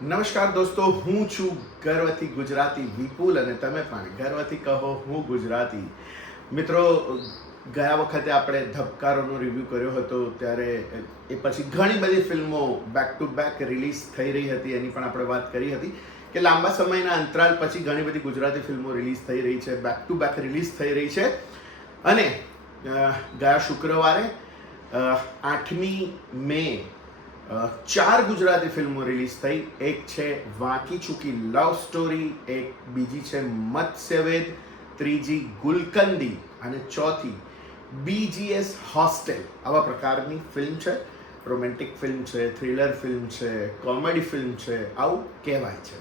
નમસ્કાર દોસ્તો, હું છું ગર્વથી ગુજરાતી વિપુલ અને તમે પણ ગર્વથી કહો હું ગુજરાતી. મિત્રો, ગયા વખતે આપણે ધબકારોનો રિવ્યૂ કર્યો હતો ત્યારે એ પછી ઘણી બધી ફિલ્મો બેક ટુ બેક રિલીઝ થઈ રહી હતી. એની પણ આપણે વાત કરી હતી કે લાંબા સમયના અંતરાલ પછી ઘણી બધી ગુજરાતી ફિલ્મો રિલીઝ થઈ રહી છે, બેક ટુ બેક રિલીઝ થઈ રહી છે. અને ગયા શુક્રવારે 8મી મે 4 ગુજરાતી ફિલ્મો રિલીઝ થઈ. એક છે વાંકી ચૂકી લવ સ્ટોરી, એક બીજી છે મત્સ્યવેદ, ત્રીજી ગુલકંદી અને ચોથી BGS હોસ્ટેલ. આવા પ્રકારની ફિલ્મ છે. રોમેન્ટિક ફિલ્મ છે, થ્રિલર ફિલ્મ છે, કોમેડી ફિલ્મ છે, આવું કહેવાય છે.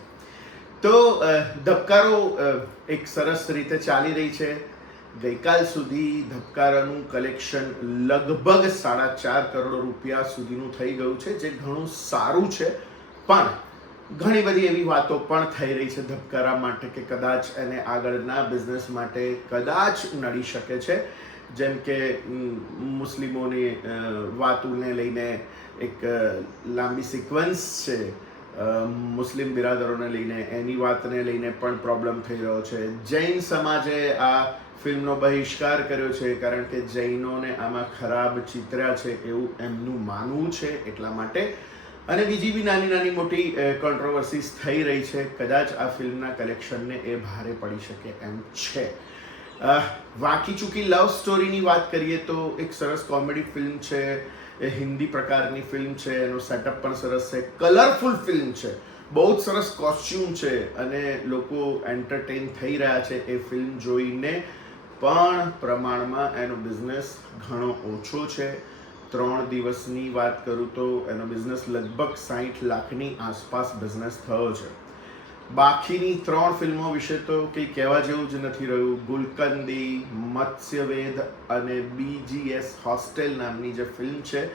તો ધબકારો એક સરસ રીતે ચાલી રહી છે. ગઈકાલ સુધી ધબકારાનું કલેક્શન લગભગ 4.5 કરોડ રૂપિયા સુધીનું થઈ ગયું છે, જે ઘણું સારું છે. પણ ઘણી બધી એવી વાતો પણ થઈ રહી છે ધબકારા માટે કે કદાચ એને આગળના બિઝનેસ માટે કદાચ નડી શકે છે. જેમ કે મુસ્લિમોની વાતોને લઈને એક લાંબી સિક્વન્સ છે, મુસ્લિમ બિરાદરોને લઈને એની વાતને લઈને પણ પ્રોબ્લેમ થઈ રહ્યો છે. જૈન સમાજે આ ફિલ્મનો બહિષ્કાર કર્યો છે કારણ કે જૈનોને આમાં ખરાબ ચિત્ર્યા છે એવું એમનું માનવું છે, એટલા માટે. અને બીજી બી નાની નાની મોટી કોન્ટ્રોવર્સીસ થઈ રહી છે. કદાચ આ ફિલ્મના કલેક્શનને એ ભારે પડી શકે એમ છે. વાંકી ચૂકી લવ સ્ટોરીની વાત કરીએ તો એક સરસ કોમેડી ફિલ્મ છે, એ હિન્દી પ્રકારની ફિલ્મ છે, એનો સેટઅપ પણ સરસ છે, કલરફુલ ફિલ્મ છે, બહુ જ સરસ કોસ્ચ્યુમ છે અને લોકો એન્ટરટેન થઈ રહ્યા છે એ ફિલ્મ જોઈને. પણ પ્રમાણમાં એનો બિઝનેસ ઘણો ઓછો છે. 3 દિવસની વાત કરું તો એનો બિઝનેસ લગભગ 60 લાખની આસપાસ બિઝનેસ થયો છે. બાકીની 3 ફિલ્મો વિશે તો કંઈ કહેવા જેવું જ નથી રહ્યું. ગુલકંદી, મત્સ્યવેદ અને BGS હોસ્ટેલ નામની જે ફિલ્મ છે,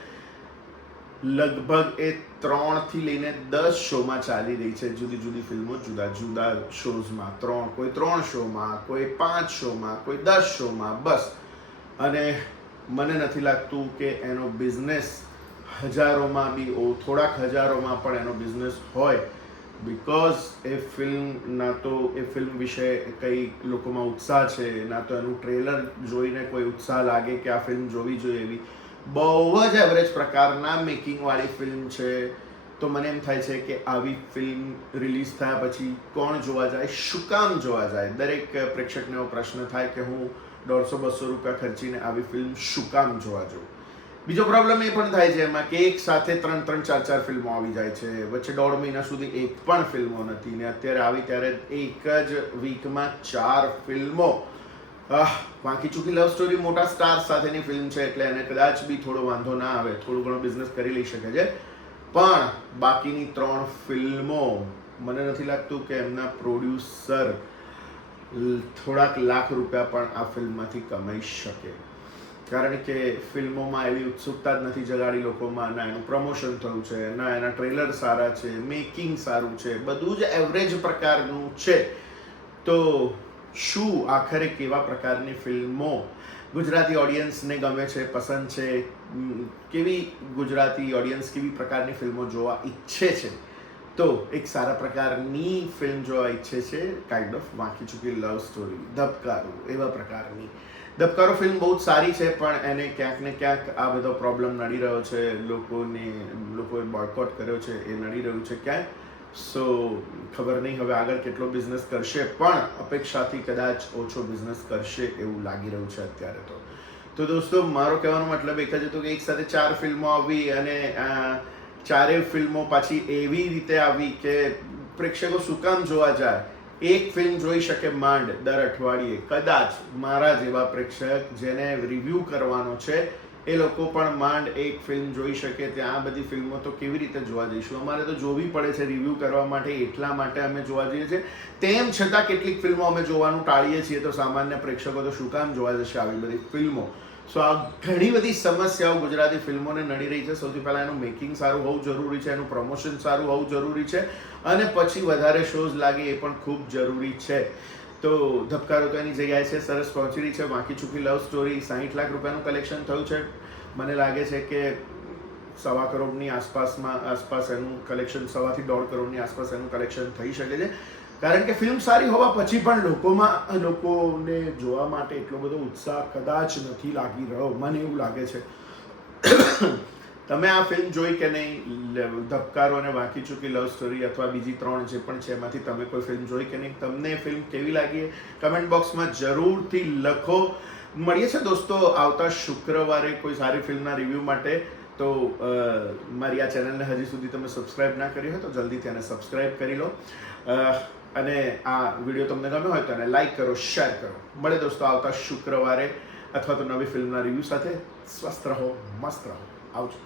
લગભગ એ 3 થી લઈને 10 શોમાં ચાલી રહી છે. જુદી જુદી ફિલ્મો જુદા જુદા શોઝમાં, કોઈ 3 શોમાં, કોઈ 5 શોમાં, કોઈ 10 શોમાં, બસ. અને મને નથી લાગતું કે એનો બિઝનેસ હજારોમાં બી થોડાક હજારોમાં પણ એનો બિઝનેસ હોય. બિકોઝ એ ફિલ્મ ના તો એ ફિલ્મ વિશે કંઈ લોકોમાં ઉત્સાહ છે, ના તો એનું ટ્રેલર જોઈને કોઈ ઉત્સાહ લાગે કે આ ફિલ્મ જોવી જોઈએ એવી. બહુ જ એવરેજ પ્રકારના મેકિંગવાળી ફિલ્મ છે. તો મને એમ થાય છે કે આવી ફિલ્મ રિલીઝ થયા પછી કોણ જોવા જાય, શું કામ જોવા જાય? દરેક પ્રેક્ષકને એવો પ્રશ્ન થાય કે હું 150-200 રૂપિયા ખર્ચીને આવી ફિલ્મ શું કામ જોવા જાઉં? બીજો પ્રોબ્લેમ એ પણ થાય છે એમાં કે એક સાથે 3-3, 4-4 ફિલ્મો આવી જાય છે. વચ્ચે 1.5 મહિના સુધી એક પણ ફિલ્મો નથી ને અત્યારે આવી ત્યારે એક જ વીકમાં 4 ફિલ્મો. વાંકી ચૂકી લવ સ્ટોરી મોટા સ્ટાર સાથેની ફિલ્મ છે એટલે એને કદાચ બી થોડો વાંધો ના આવે, થોડું ઘણો બિઝનેસ કરી લઈ શકે છે. પણ બાકીની 3 ફિલ્મો મને નથી લાગતું કે એમના પ્રોડ્યુસર થોડાક લાખ રૂપિયા પણ આ ફિલ્મમાંથી કમાઈ શકે. કારણ કે ફિલ્મોમાં એવી ઉત્સુકતા જ નથી જગાડી લોકોમાં. ના એનું પ્રમોશન થયું છે, ના એના ટ્રેલર સારા છે, મેકિંગ સારું છે, બધું જ એવરેજ પ્રકારનું છે. તો શું આખરે કેવા પ્રકારની ફિલ્મો ગુજરાતી ઓડિયન્સને ગમે છે, પસંદ છે, કેવી ગુજરાતી ઓડિયન્સ કેવી પ્રકારની ફિલ્મો જોવા ઈચ્છે છે? તો એક સારા પ્રકારની ફિલ્મ જોવા ઈચ્છે છે, કાઇન્ડ ઓફ વાંકી ચૂકી લવ સ્ટોરી, ધબકારો, એવા પ્રકારની. ધબકારો ફિલ્મ બહુ જ સારી છે, પણ એને ક્યાંક ને ક્યાંક આ બધો પ્રોબ્લેમ નડી રહ્યો છે. લોકોએ બોયકોટ કર્યો છે, એ નડી રહ્યું છે ક્યાંક. સો ખબર નહીં હવે આગળ કેટલો બિઝનેસ કરશે, પણ અપેક્ષાથી કદાચ ઓછો બિઝનેસ કરશે એવું લાગી રહ્યું છે અત્યારે તો. તો દોસ્તો, મારો કહેવાનો મતલબ એક જ હતો કે એક સાથે 4 ફિલ્મો આવી અને 4 ફિલ્મો પાછી એવી રીતે આવી કે પ્રેક્ષકો શું કામ જોવા જાય? એક ફિલ્મ જોઈ શકે માંડ દર અઠવાડિયે. કદાચ મારા જેવા પ્રેક્ષક જેને રિવ્યૂ કરવાનો છે એ લોકો પણ માંડ એક ફિલ્મ જોઈ શકે. ત્યાં આ બધી ફિલ્મો તો કેવી રીતે જોવા જઈશું? અમારે તો જોવી પડે છે રિવ્યૂ કરવા માટે, એટલા માટે અમે જોવા જઈએ છીએ. તેમ છતાં કેટલીક ફિલ્મો અમે જોવાનું ટાળીએ છીએ. તો સામાન્ય પ્રેક્ષકો તો શું કામ જોવા જશે આવી બધી ફિલ્મો? સો આ ઘણી બધી સમસ્યાઓ ગુજરાતી ફિલ્મોને નડી રહી છે. સૌથી પહેલાં એનું મેકિંગ સારું હોવું જરૂરી છે, એનું પ્રમોશન સારું હોવું જરૂરી છે, અને પછી વધારે શોઝ લાગે એ પણ ખૂબ જરૂરી છે. તો ધબકારો તો એની જગ્યાએ છે, સરસ પહોંચી રહી છે. વાંકી ચૂકી લવ સ્ટોરી 60 લાખ રૂપિયાનું કલેક્શન થયું છે. મને લાગે છે કે 1.25 કરોડની આસપાસ એનું કલેક્શન, 1.5 થી 1.5 કરોડની આસપાસ એનું કલેક્શન થઈ શકે છે. કારણ કે ફિલ્મ સારી હોવા પછી પણ લોકોને જોવા માટે એટલો બધો ઉત્સાહ કદાચ નથી લાગી રહ્યો, મને એવું લાગે છે. તમે આ ફિલ્મ જોઈ કે નહીં? ધબકારો અને વાંકી ચૂકી લવ સ્ટોરી અથવા બીજી 3 જે પણ છે એમાંથી તમે કોઈ ફિલ્મ જોઈ કે નહીં? તમને ફિલ્મ કેવી લાગી? કમેન્ટ બોક્સમાં જરૂરથી લખો. મળીએ છે દોસ્તો આવતા શુક્રવારે કોઈ સારી ફિલ્મના રિવ્યૂ માટે. તો મારી આ ચેનલને હજી સુધી તમે સબસ્ક્રાઇબ ના કરી હોય તો જલ્દીથી એને સબસ્ક્રાઇબ કરી લો. અને આ વિડીયો તમને ગમ્યો હોય તો એને લાઈક કરો, શેર કરો. મળે દોસ્તો આવતા શુક્રવારે અથવા તો નવી ફિલ્મના રિવ્યૂ સાથે. સ્વસ્થ રહો, મસ્ત રહો. આવજો.